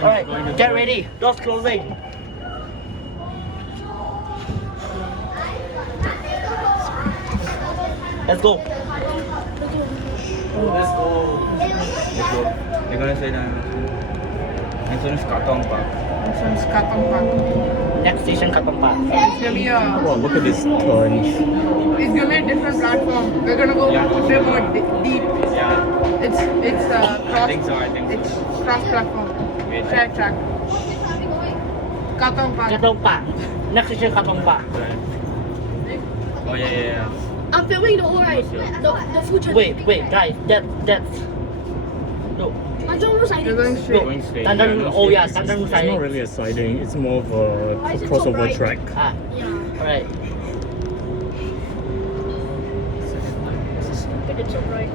Alright, get ready. Doors closing. Let's go. Let's go. They're gonna say that. Next one is Katong Park. This one's Katong Park. Next station, Katong Park. It's gonna be a. Wow, look at this turns. It's gonna be a different platform. We're gonna go a bit more deep. Yeah. It's cross. I think so. It's cross platform. Wait. Track. Katong Park. Katong Park. Next station, Katong Park. Oh yeah. I'm filming the whole ride. The future. Wait, guys. That's. No. Tanjong Rhu siding. We're going straight. Going straight. Tanjong Rhu. Oh yeah, It's Tanjong Rhu not siding. really a siding, it's more of a Why is it so crossover bright? track. Ah, Yeah. alright. This is stupid. It's so bright.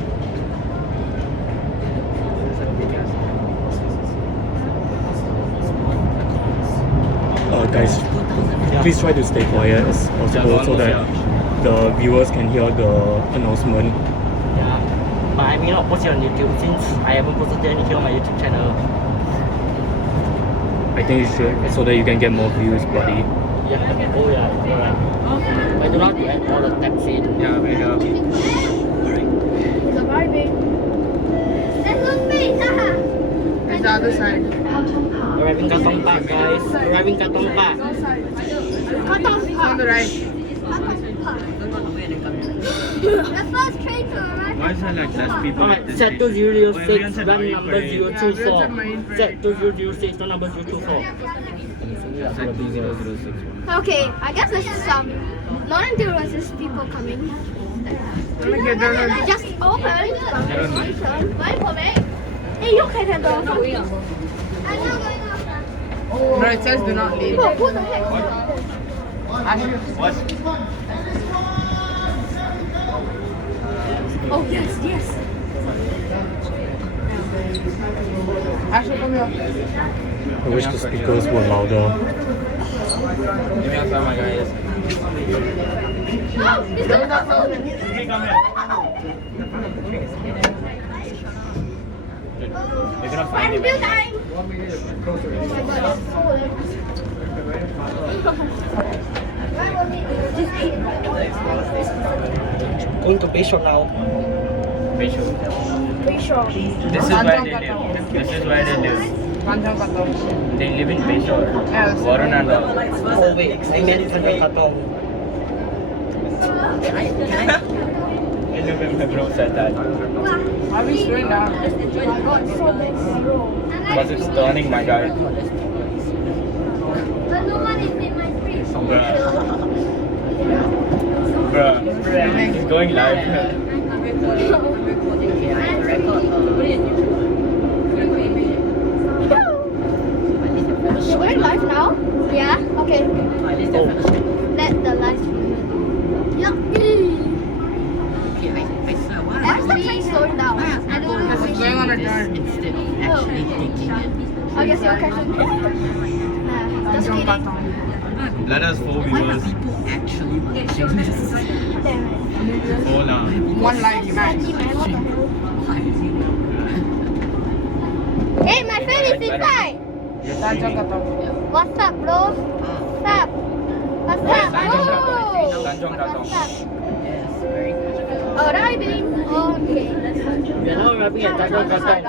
Guys, please try to stay quiet as possible so that the viewers can hear the announcement. Yeah. But I may not post it on YouTube since I haven't posted anything on my YouTube channel. I think you should, so that you can get more views, buddy. Yeah. Oh yeah. Alright. I do not have to add all the text in. Yeah, we go. It's a very big. It's the other side. Arriving Katong Park, guys. Arriving Katong Park. It's on the right. The first train to arrive. Why is there like less people? Alright, set 2006, Wait, run number Marine 024. Set 2006, run number 024. Set 2006. Okay, I guess there's some non-endurance people coming. Let me get down. Just open. Wait for me. Hey, you can handle. I'm not going up. No, it says do not leave. Oh, who the heck? What? Oh, yes. Ashley, come here. I wish the speakers were louder. Give me a time, my guys. Those are closing. Hey, come here. You're gonna find him. Going to Bayshore now. Bayshore. Bayshore. This is where they live. This is where they live. Tanjong Katong. They live in Bayshore. Yes. Warren and all. Oh wait, I meant Tanjong Katong. I never my bro said that. Why are we slowing down? Because it's turning, my guy. Bruh. He's going live. You're going live now? Yeah. Okay. Let the live stream. Yeah. Why is the train slowing down? I don't know. This is going on a turn. I guess you're catching. Nah, just Tanjong kidding. Katong. Let us 4 viewers. Damn 4 now. One life max. it. Hey, my friend is inside. Tanjong Katong. What's up, bro? What's up? What's up, Tanjong bro? Tanjong Katong. What's up? Arriving. Okay. We are now arriving at Tanjong Katong.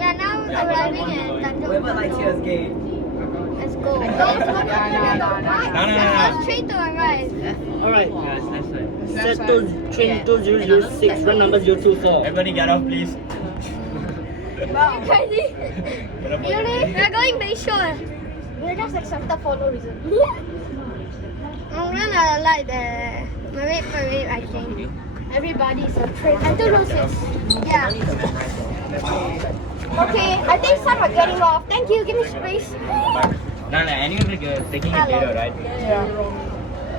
Yeah, now arriving at Tanjong Katong. Let's go. No. First train to arrive. Alright, Yes, that's right. set to train 2006, run number 024. Everybody get off, please. Crazy. Really? We're going Bayshore. We're just accepted for no reason. I'm gonna like the parade, I think. Everybody's a train. Until Roses. Yeah. Okay, I think some are getting off. Thank you, give me space. No, anyway, we're taking it later, right? Yeah.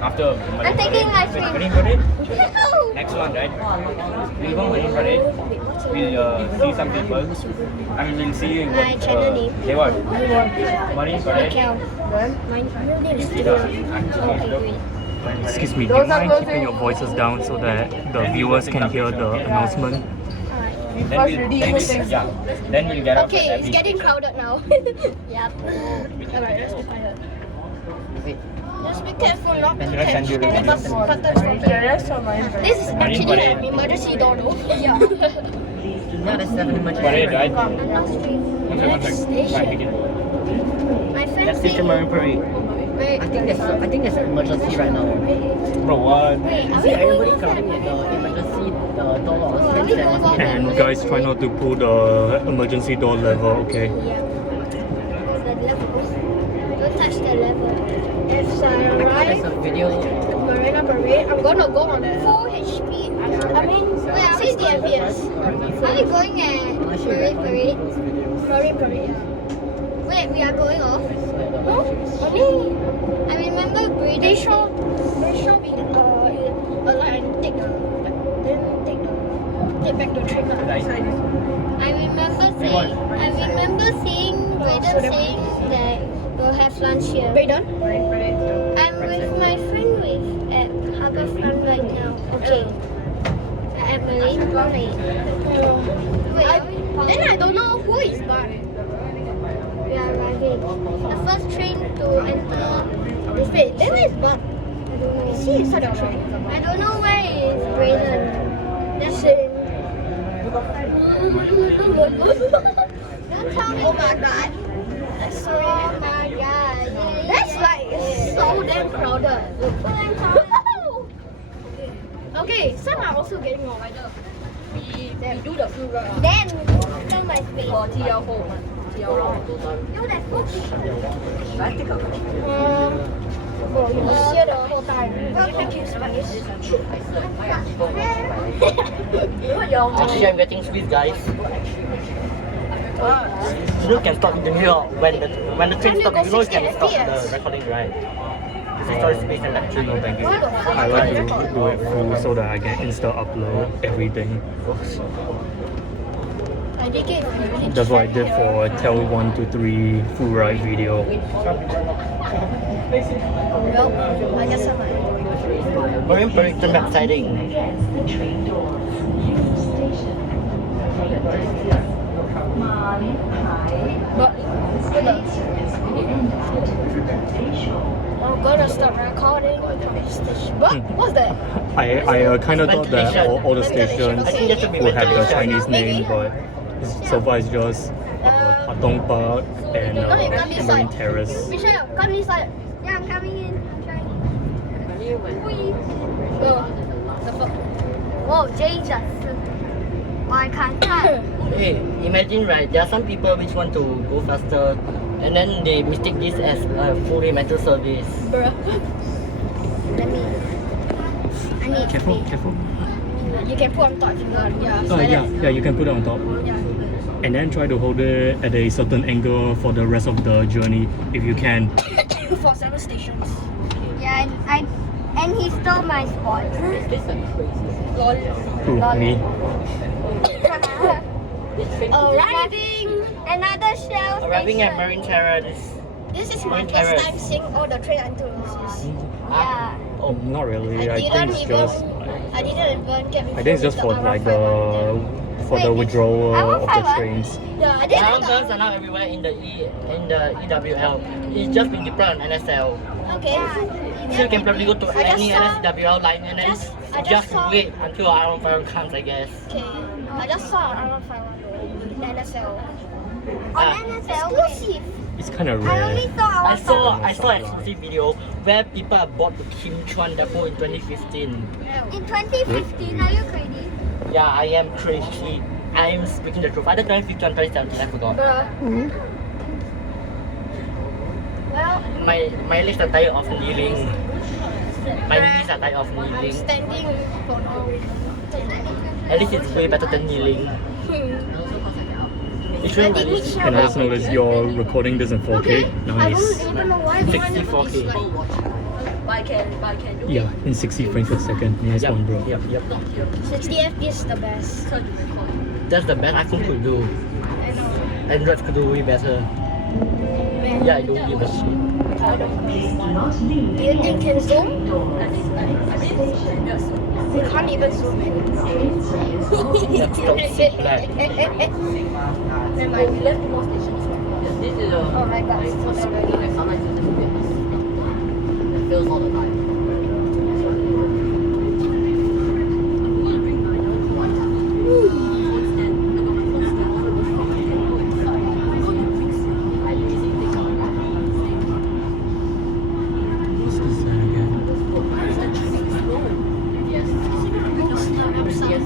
After I'm taking ice cream. Marine Parade? No. Next one, right? We'll go Marine Parade. We'll see some people. I mean, we'll see My channel name. Say what? Marine Parade. Kel. My name is See Kel. the Okay, great. Excuse me, do you mind keeping your voices down so that the viewers can hear the announcement? Alright. First ready everything. Then we'll get off Okay, at it's getting crowded now. Yep. Alright, let's be quiet. Just be careful not to catch any buttons from here. Terrace or Marine Parade? This is actually an emergency door though. Yeah. Yeah, that's definitely much Parade, right? I'm not straight. One sec. Right, Station. begin. My friend That's Station Marine Parade. Wait, I think there's an emergency right now. Bro, what? wait, are See we everybody going coming at the emergency door or Are we going And guys, try not to pull the emergency door lever, okay? Yeah. The level. Don't touch the level. If I There's arrive a video. Marina Parade, I'm gonna go on full HP. I mean, 60 FPS. Are we going at Marine Parade? Marine Parade, yeah. Wait, we are going off? No, only. I remember Bayshore we align, take back the train. I remember seeing Braden saying that we'll have lunch here. Braden? I'm with my friend at Harbourfront right now. Okay. At Marine Parade. Wait, then I don't know who is Bart. We are arriving. The first train to enter this place. Then where is Bart? I don't know. Is he inside the train? I don't know where is Braden. That's it. Don't tell me. Oh my god. Oh my god. That's like so damn crowded. Okay, some are also getting on rider. We do the full run. Then tell my space. For TEL4. No, that's here the whole time. Thank you, Spanish. Actually, I'm getting squeezed, guys. You can stop the video when the train stops. You know you can stop the recording, right? This is story space and lecture. No, thank you. I like to do it full so that I can upload everything. I did it. That's what I did for TEL1 to 3 full ride video. Well, I guess I might. Marine Parade turn back siding. But I'm gonna stop recording. What? What's that? I kind of thought that all the stations I think that should be would have the ventilation. Chinese name, but so far it's just Katong Park and Marine Terrace. Michelle, come inside. Yeah, I'm coming in. I'm trying. Go. The fuck? Whoa, Jay just. I can't. Hey, imagine right, there are some people which want to go faster and then they mistake this as a fully metal service. Bruh. I need Careful, space. careful. You can put on top if you want. Yeah. Oh yeah, you can put it on top. Yeah. And then try to hold it at a certain angle for the rest of the journey if you can. For 7 stations. Yeah, and he stole my spot. Lol. Who, me? Arriving. Another shell Arriving at station. Marine Terrace. This is my Marine first Terrace. time seeing all the train until this. Yeah. Oh, not really. I think it's just. I didn't even get. I think it's just for like the withdrawal I want of the five, trains. Yeah, I didn't. Counters are not everywhere in the EWL. It's just been deployed on NSL. Okay. So you can probably go to I just any saw- NSWL line and then I just just saw- wait until our phone comes, I guess. Okay. I just saw around 500 NSL. On Ah. NSL. Exclusive. It's kind of I only rare. saw I our saw an exclusive video where people bought the Kim Chuan depot in 2015. In 2015, are you crazy? Yeah, I am crazy. I am speaking the truth. Either 2015 or 2017, I forgot. Bruh. Well, My legs are tired of kneeling. My knees are tired of I'm kneeling. standing for now. At least it's way better than kneeling. It's I really did meet And I just noticed you're recording this in 4K. I Nice. don't even know why everyone 64K. is like, Yeah, in 60 frames per second. Nice one, bro. Yep. 60 FPS is the best. That's the best iPhone could do. I know. Android could do way better. Yeah, I don't give a shit. Do you think can zoom? We can't even zoom in. Let's stop Siglap. Never mind, we left more stations. Oh my god. It feels all the time. What's this again?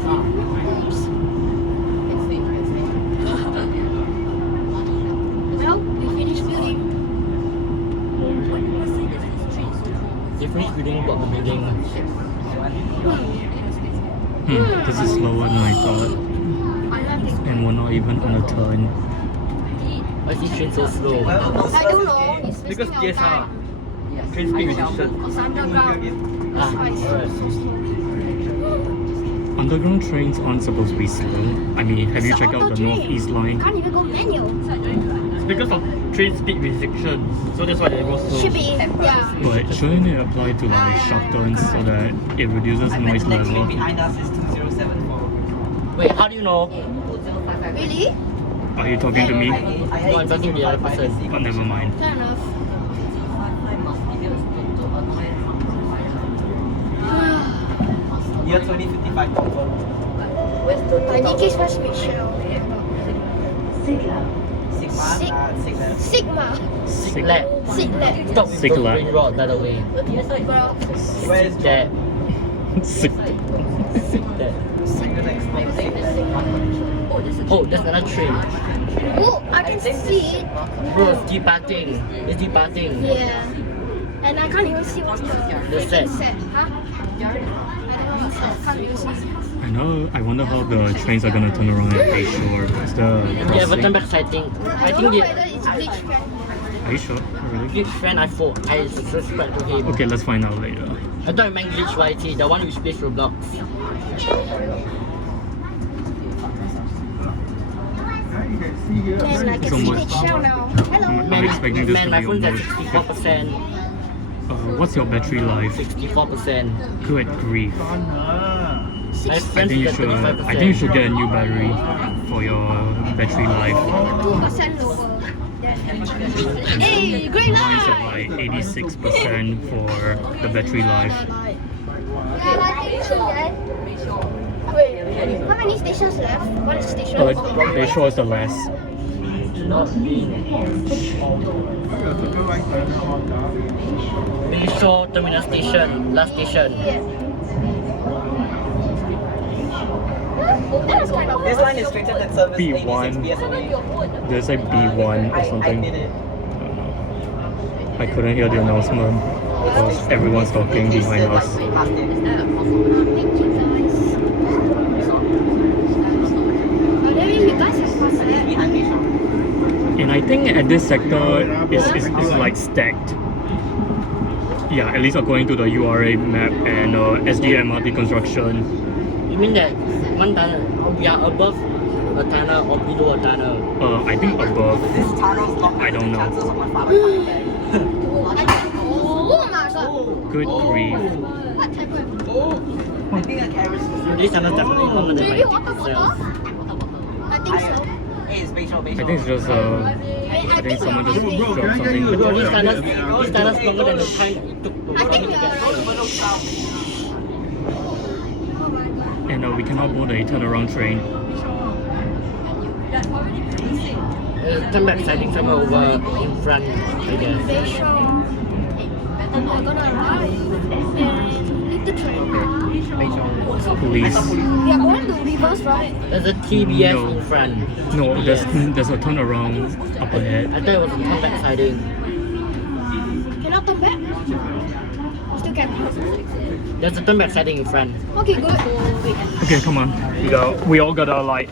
Well, we finished building. Different building, but the building. This is slower than I thought. And we're not even on a turn. Why is this train so slow? I don't know. It's Because wasting our TSR. time. Train speed reduction. It's underground. Ah, That's why it's so slow. Underground trains aren't supposed to be slow. I mean, have you It's checked an out the auto train. Northeast Line? Can't even go manual. It's because of train speed restriction. So that's why they go slow. Should be, yeah. But shouldn't it apply to like sharp turns so that it reduces noise level? Behind us is 2074. wait, how do you know? Really? Are you talking to me? No, I'm talking to the other person. Oh, never mind. Fair enough. Year 2055 confirmed. I think it's my special. Sigma. Sigma. Siglap. Siglap. Stop with Siglap. the green rod, by the way. Bro. Where is That. Sick. Siglap. Sigma? Oh, there's another train. Oh, I can see it. Bro, it's departing. It's departing. Yeah. And I can't even see what's the set. Huh? I don't know what's that. Can't even see. I know. I wonder how the trains are gonna turn around at Bayshore. Is the Yeah, but turn crossing? back sighting. I I don't think know the whether it's glitch fan. Are you sure? Really? glitch friend I thought I subscribed to him. Okay, let's find out later. I thought I meant glitch YT, the one which plays Roblox. Man, I can So see much. it shell now. Hello. I'm expecting this man, to my be phone's at almost 64%. What's your battery life? 64%. Good grief. My I friend's think you at should. 25%. I think you should get a new battery for your battery life. 2% lower. Hey, great Mine's at light! like 86% for the battery life. Wait, how many stations left? One station. Bayshore is the last. Bayshore Terminal Station, last station. Yeah. That was kind of This line is straightened and service B1. 86 PS away. There's like B1 or I something. did it. I couldn't hear the announcement because everyone's talking behind us. Past it. Thank you guys. Oh, then you guys have passed that. Behind Bayshore. And I think at this sector it's like stacked. Yeah, at least according to the URA map and SMRT construction. You mean that one tunnel, we are above a tunnel or below a tunnel? I think above. This tunnel's not I don't know. chances of my father coming back. Oh my god. Good grief. What happened? I think a carriage is This tunnel is definitely longer than Maybe my water ticket bottle? itself. I think so. Hey, it's Bayshore, I Bayshore. think it's just I think someone just dropped something. Bro, this tunnel's longer than the time it took for I think me to get here. And we cannot board a turnaround train. Turn back sighting somewhere over in front, I guess. Bayshore. I'm gonna arrive and leave the train. Please. We are going to reverse, right? There's a TBS No. in front. No, there's TBS. a turnaround up ahead. I thought it was a turn back siding. Cannot turn back? Still can. There's a turn back siding in front. Okay, good. Okay, come on. We all gotta like